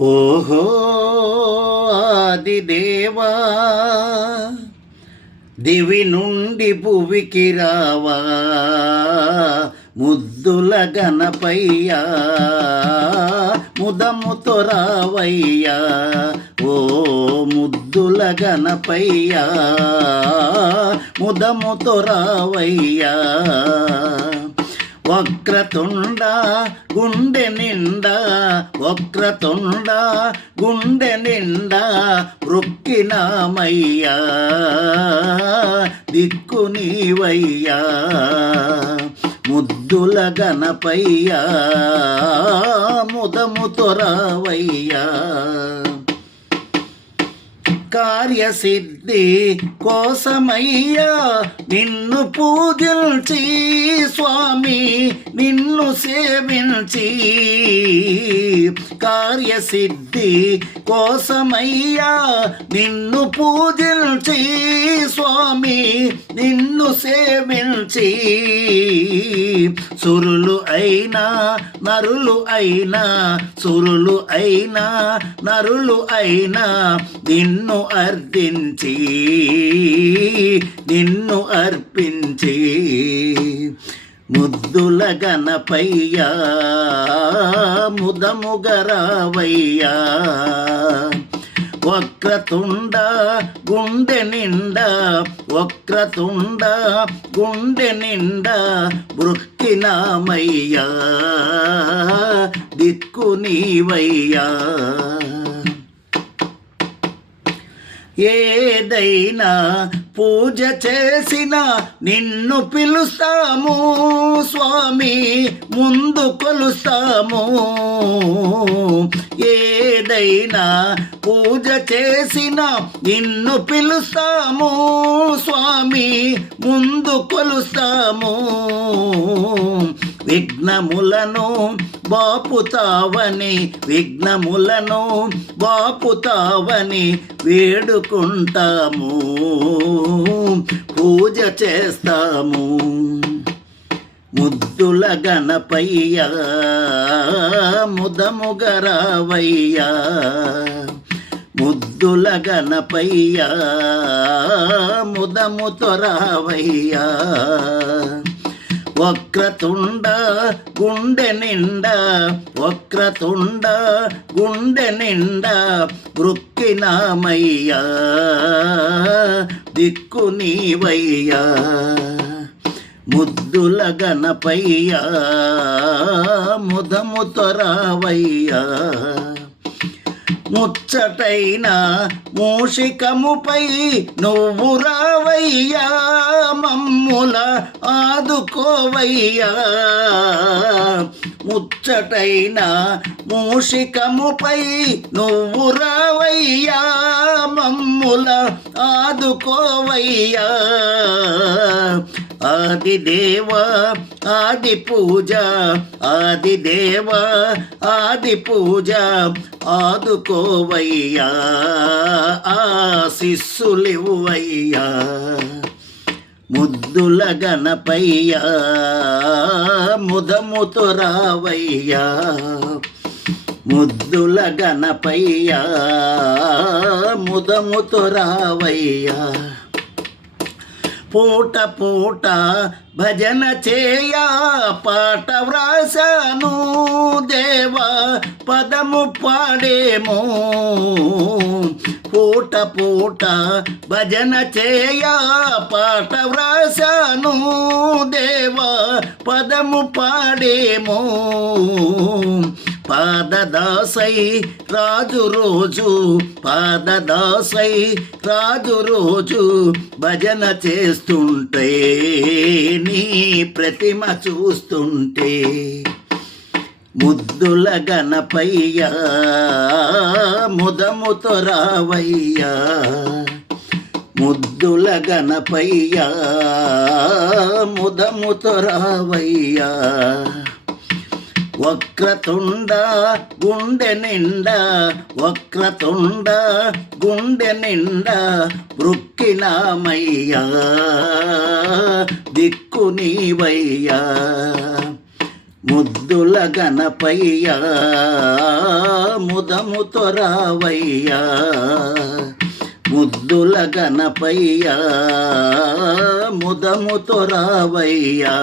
ఓహో ఆదిదేవా, దివి నుండి భువికి రావా, ముద్దుల గణపయ్యా, ముదముతో రావయ్యా. ఓ ముద్దుల గణపయ్యా, ముదముతో రావయ్యా. వక్రతుండ గుండె నిండా, వక్రతుండ గుండె నిండా వృక్కినామయ్యా, దిక్కు నీవయ్యా. ముద్దుల గణపయ్యా, ముదముతో రావయ్యా. కార్యసిద్ధి కోసమయ్యా నిన్ను పూజించి స్వామి, నిన్ను సేవించి. కార్యసిద్ధి కోసమయ్యా నిన్ను పూజించి స్వామి, నిన్ను సేవించి. సురులు అయినా నరులు అయినా, సురులు అయినా నరులు అయినా నిన్ను అర్పించి, నిన్ను అర్పించి. ముద్దుల గణపయ్యా, ముదముగరావయ్యా. వక్రతుండ గుండె నిండా, వక్రతుండ గుండె నిండా వృక్కినామయ్యా, దిక్కు నీవయ్యా. ఏదైనా పూజ చేసిన నిన్ను పిలుస్తాము స్వామి, ముందు కొలుస్తాము. ఏదైనా పూజ చేసిన నిన్ను పిలుస్తాము స్వామి, ముందు కొలుస్తాము. విఘ్నములను బాపుతావని, విఘ్నములను బాపుతావని వేడుకుంటాము, పూజ చేస్తాము. ముద్దుల గణపయ్యా, ముదముగరావయ్యా. ముద్దుల గణపయ్యా, ముదముతో రావయ్యా. వక్రతుండ గుండె నిండా, వక్రతుండ గుండె నిండా వృక్కినామయ్యా, దిక్కు నీవయ్యా. ముద్దుల గణపయ్యా, ముదముతో రావయ్యా. ముచ్చటైన మూషికముపై నువ్వు రావయ్యా, మమ్ముల ఆదుకోవయ్యా. ముచ్చటైన మూషికముపై నువ్వు రావయ్యా, మమ్ముల ఆదుకోవయ్యా. ఆదిదేవ ఆది పూజ, ఆదిదేవ ఆది పూజ ఆదుకోవయ్యా, ఆశీస్సులివ్వయ్యా. ముద్దుల గణపయ్యా, ముదముతో రావయ్యా. ముద్దుల గణపయ్యా, ముదముతో రావయ్యా. పూట పూట భజన చేయా పాట వ్రాసాను దేవా, పదము పాడేమో. పూట పూట భజన చేయా పాట వ్రాసాను దేవా, పదము పాడేమో. పాదదాసై రాజు రోజు, పాదదాసై రాజు రోజు భజన చేస్తుంటే, నీ ప్రతిమ చూస్తుంటే. ముద్దుల గణపయ్యా, ముదముతో రావయ్యా. ముద్దుల గణపయ్యా, ముదముతో రావయ్యా. వక్రతుండ గుండె నిండా, వక్రతుండ గుండె నిండా వృక్కినామయ్యా, దిక్కు నీవయ్యా. ముద్దుల గణపయ్య ముదముతో రావయ్యా ముద్దుల గణపయ్య ముదముతో రావయ్యా